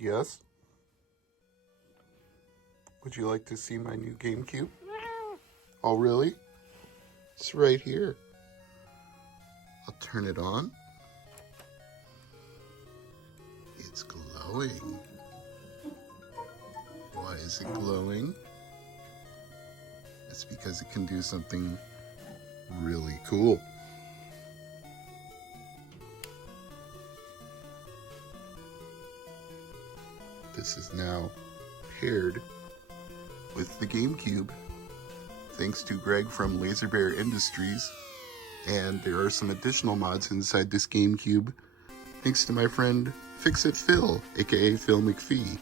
Yes? Would you like to see my new GameCube? Oh, really? It's right here. I'll turn it on. It's glowing. Why is it glowing? It's because it can do something really cool. This is now paired with the GameCube, thanks to Greg from Laser Bear Industries, and there are some additional mods inside this GameCube, thanks to my friend Fix-It Phil, aka Phil McPhee.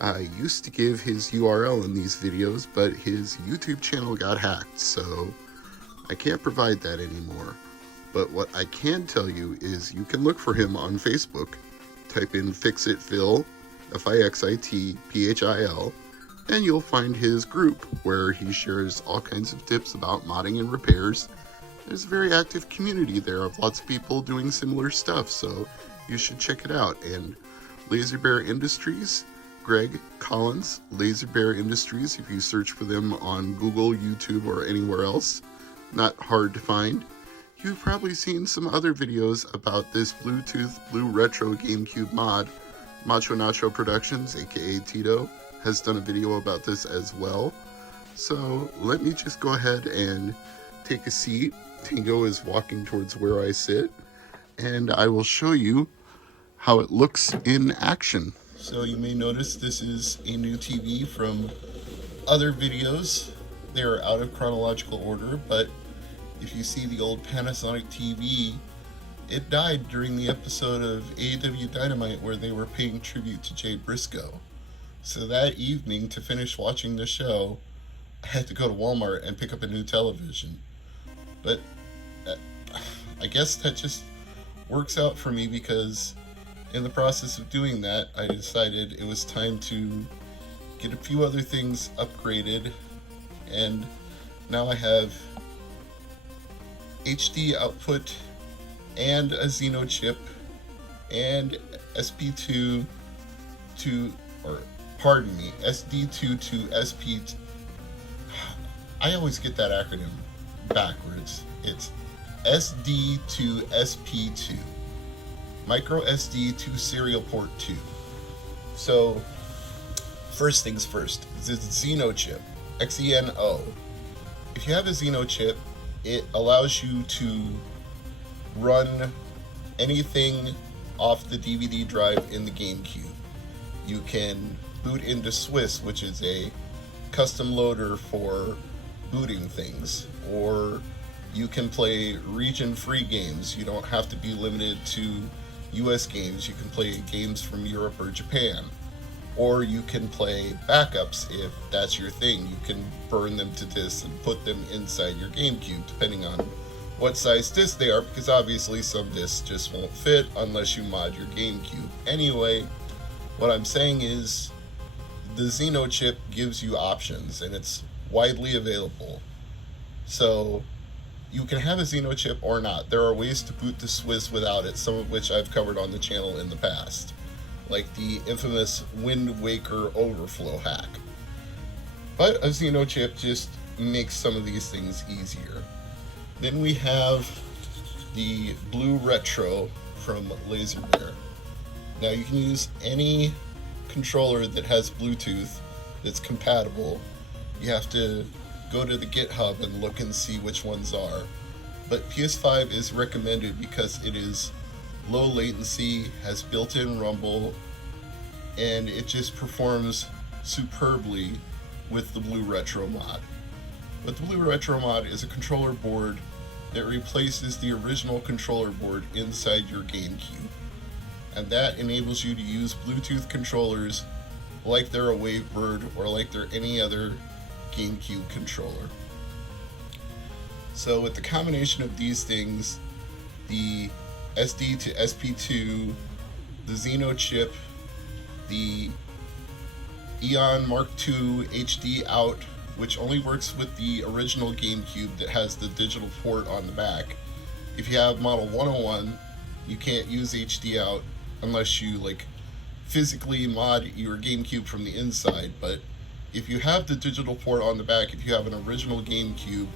I used to give his URL in these videos, but his YouTube channel got hacked, so I can't provide that anymore. But what I can tell you is you can look for him on Facebook. Type in Fix-It Phil, Fixitphil, and you'll find his group where he shares all kinds of tips about modding and repairs. There's a very active community there of lots of people doing similar stuff, so you should check it out. And Laser Bear Industries, Greg Collins, Laser Bear Industries, if you search for them on Google, YouTube, or anywhere else, not hard to find. You've probably seen some other videos about this Bluetooth Blue Retro GameCube mod. Macho Nacho Productions, aka Tito, has done a video about this as well. So let me just go ahead and take a seat. Tingo is walking towards where I sit, and I will show you how it looks in action. So you may notice this is a new TV from other videos. They are out of chronological order, but if you see the old Panasonic TV, it died during the episode of AEW Dynamite where they were paying tribute to Jay Briscoe. So that evening, to finish watching the show, I had to go to Walmart and pick up a new television. But I guess that just works out for me, because in the process of doing that, I decided it was time to get a few other things upgraded, and now I have HD output and a Xeno chip and SP2 SD2SP2. I always get that acronym backwards. It's SD2SP2. Micro SD to serial port 2. So, first things first, the Xeno chip, Xeno. If you have a Xeno chip, it allows you to run anything off the DVD drive in the GameCube. You can boot into Swiss, which is a custom loader for booting things, or you can play region-free games. You don't have to be limited to US games. You can play games from Europe or Japan, or you can play backups if that's your thing. You can burn them to discs and put them inside your GameCube, depending on what size disc they are, because obviously some discs just won't fit unless you mod your GameCube. Anyway, what I'm saying is the Xeno chip gives you options, and it's widely available. So you can have a Xeno chip or not. There are ways to boot to Swiss without it, some of which I've covered on the channel in the past, like the infamous Wind Waker overflow hack. But a Xeno chip just makes some of these things easier. Then we have the Blue Retro from Laser Bear. Now you can use any controller that has Bluetooth that's compatible. You have to go to the GitHub and look and see which ones are. But PS5 is recommended because it is low latency, has built-in rumble, and it just performs superbly with the Blue Retro mod. But the Blue Retro mod is a controller board that replaces the original controller board inside your GameCube. And that enables you to use Bluetooth controllers like they're a Wavebird or like they're any other GameCube controller. So with the combination of these things, the SD to SP2, the Xeno chip, the Eon Mark II HD out, which only works with the original GameCube that has the digital port on the back. If you have model 101, you can't use HD out unless you physically mod your GameCube from the inside, but if you have the digital port on the back, if you have an original GameCube,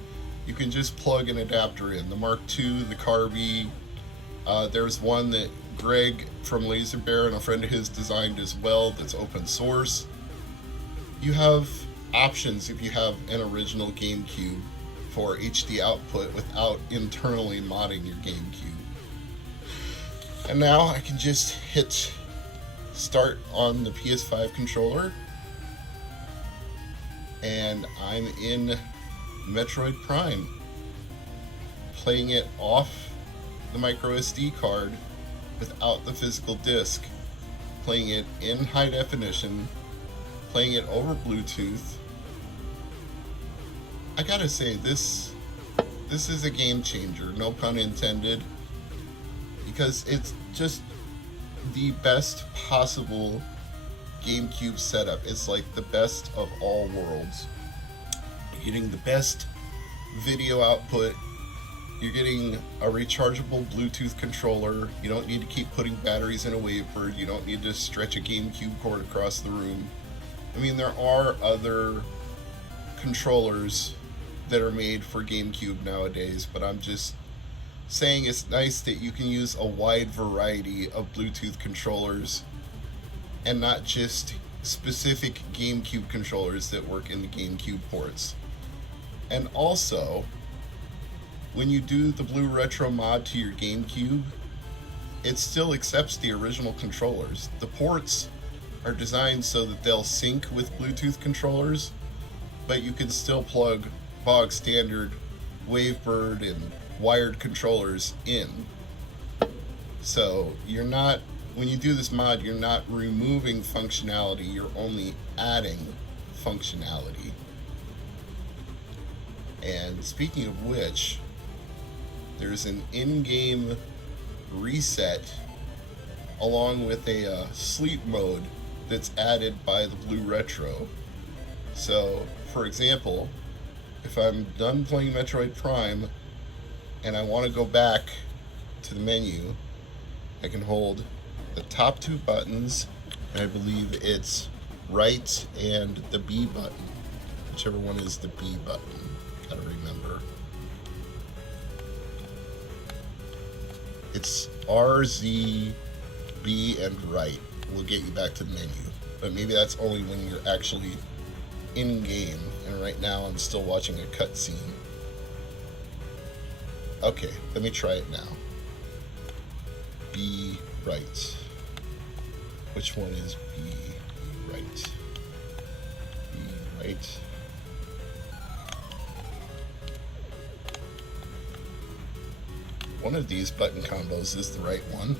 you can just plug an adapter in. The Mark II, the Carby, there's one that Greg from Laser Bear and a friend of his designed as well that's open source. You have options if you have an original GameCube for HD output without internally modding your GameCube. And now I can just hit start on the PS5 controller, and I'm in Metroid Prime, playing it off the micro SD card without the physical disc, playing it in high definition, playing it over Bluetooth. I gotta say, this is a game changer, no pun intended, because it's just the best possible GameCube setup. It's like the best of all worlds. You're getting the best video output. You're getting a rechargeable Bluetooth controller. You don't need to keep putting batteries in a wavebird. You don't need to stretch a GameCube cord across the room. I mean, there are other controllers that are made for GameCube nowadays, but I'm just saying it's nice that you can use a wide variety of Bluetooth controllers and not just specific GameCube controllers that work in the GameCube ports. And also, when you do the Blue Retro mod to your GameCube, it still accepts the original controllers. The ports are designed so that they'll sync with Bluetooth controllers, but you can still plug bog standard Wavebird and wired controllers in. So you're not, when you do this mod, you're not removing functionality, you're only adding functionality. And speaking of which, there's an in-game reset along with a sleep mode that's added by the Blue Retro. So, for example, if I'm done playing Metroid Prime and I want to go back to the menu, I can hold the top two buttons, and I believe it's right and the B button, whichever one is the B button. Gotta remember. It's R, Z, B, and right will get you back to the menu. But maybe that's only when you're actually in game, and right now I'm still watching a cutscene. Okay, let me try it now. B, right. Which one is B, right? B, right. One of these button combos is the right one.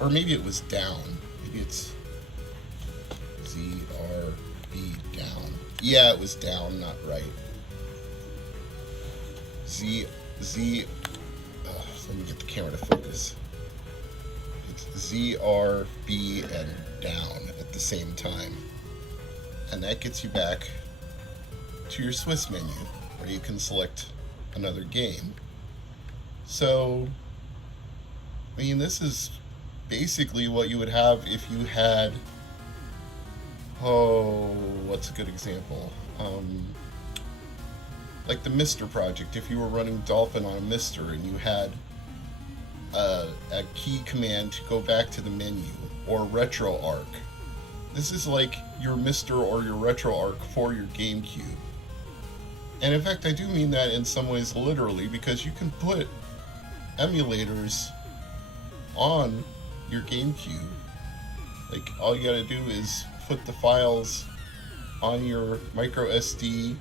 Or maybe it was down. Maybe it's Z, R, B, down. Yeah, it was down, not right. Let me get the camera to focus. It's Z, R, B, and down at the same time. And that gets you back to your Swiss menu, where you can select another game. So, I mean, this is basically what you would have if you had, what's a good example? Like the Mister project, if you were running Dolphin on a Mister and you had a key command to go back to the menu, or RetroArch. This is like your Mister or your RetroArch for your GameCube. And in fact, I do mean that in some ways literally, because you can put emulators on your GameCube. Like, all you gotta do is put the files on your micro SD,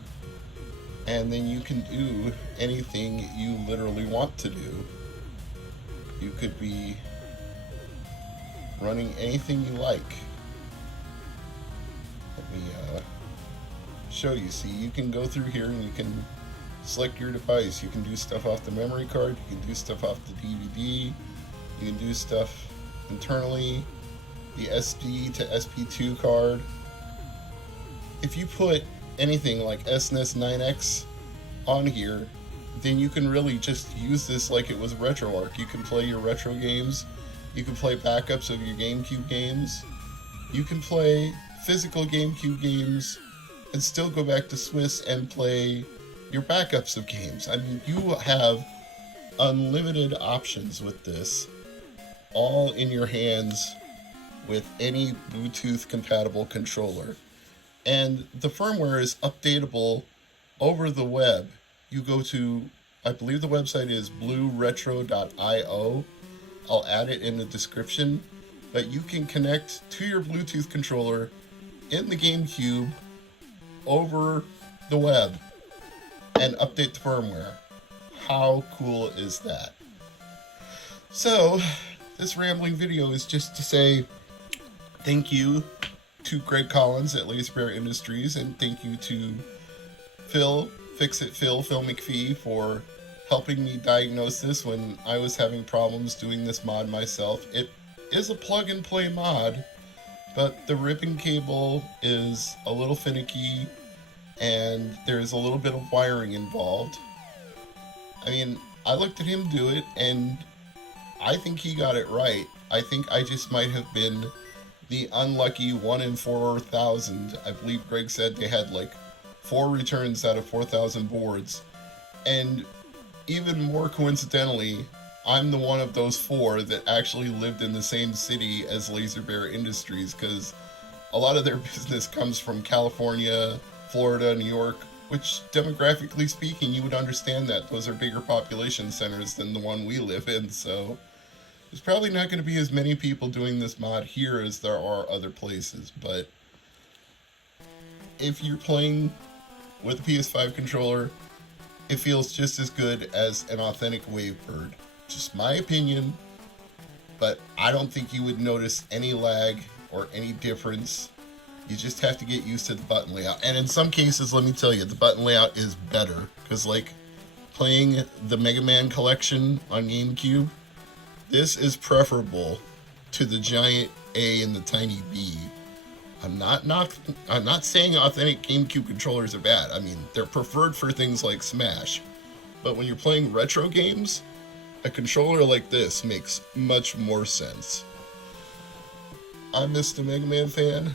and then you can do anything you literally want to do. You could be running anything you like. Let me show you. See, you can go through here and you can select your device. You can do stuff off the memory card, you can do stuff off the DVD, you can do stuff internally, the SD to SP2 card. If you put anything like SNES 9X on here, then you can really just use this like it was RetroArch. You can play your retro games, You can play backups of your GameCube games. You can play physical GameCube games and still go back to Swiss and play your backups of games. I mean, you have unlimited options with this, all in your hands with any Bluetooth compatible controller. And the firmware is updatable over the web. You go to, I believe the website is blueretro.io. I'll add it in the description. But you can connect to your Bluetooth controller in the GameCube over the web and update the firmware. How cool is that? So, this rambling video is just to say thank you to Greg Collins at Laser Bear Industries, and thank you to Phil McPhee, for helping me diagnose this when I was having problems doing this mod myself. It is a plug-and-play mod, but the ribbon cable is a little finicky, and there's a little bit of wiring involved. I mean, I looked at him do it, and I think he got it right. I think I just might have been the unlucky 1 in 4,000. I believe Greg said they had like 4 returns out of 4,000 boards. And even more coincidentally, I'm the one of those 4 that actually lived in the same city as Laser Bear Industries, because a lot of their business comes from California, Florida, New York, which demographically speaking, you would understand that those are bigger population centers than the one we live in, so there's probably not going to be as many people doing this mod here as there are other places. But if you're playing with a PS5 controller, it feels just as good as an authentic Wavebird. Just my opinion, but I don't think you would notice any lag or any difference. You just have to get used to the button layout. And in some cases, let me tell you, the button layout is better. Because like playing the Mega Man collection on GameCube, this is preferable to the giant A and the tiny B. I'm not saying authentic GameCube controllers are bad. I mean, they're preferred for things like Smash. But when you're playing retro games, a controller like this makes much more sense. I'm Mr. MegaManFan.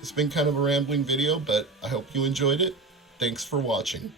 It's been kind of a rambling video, but I hope you enjoyed it. Thanks for watching.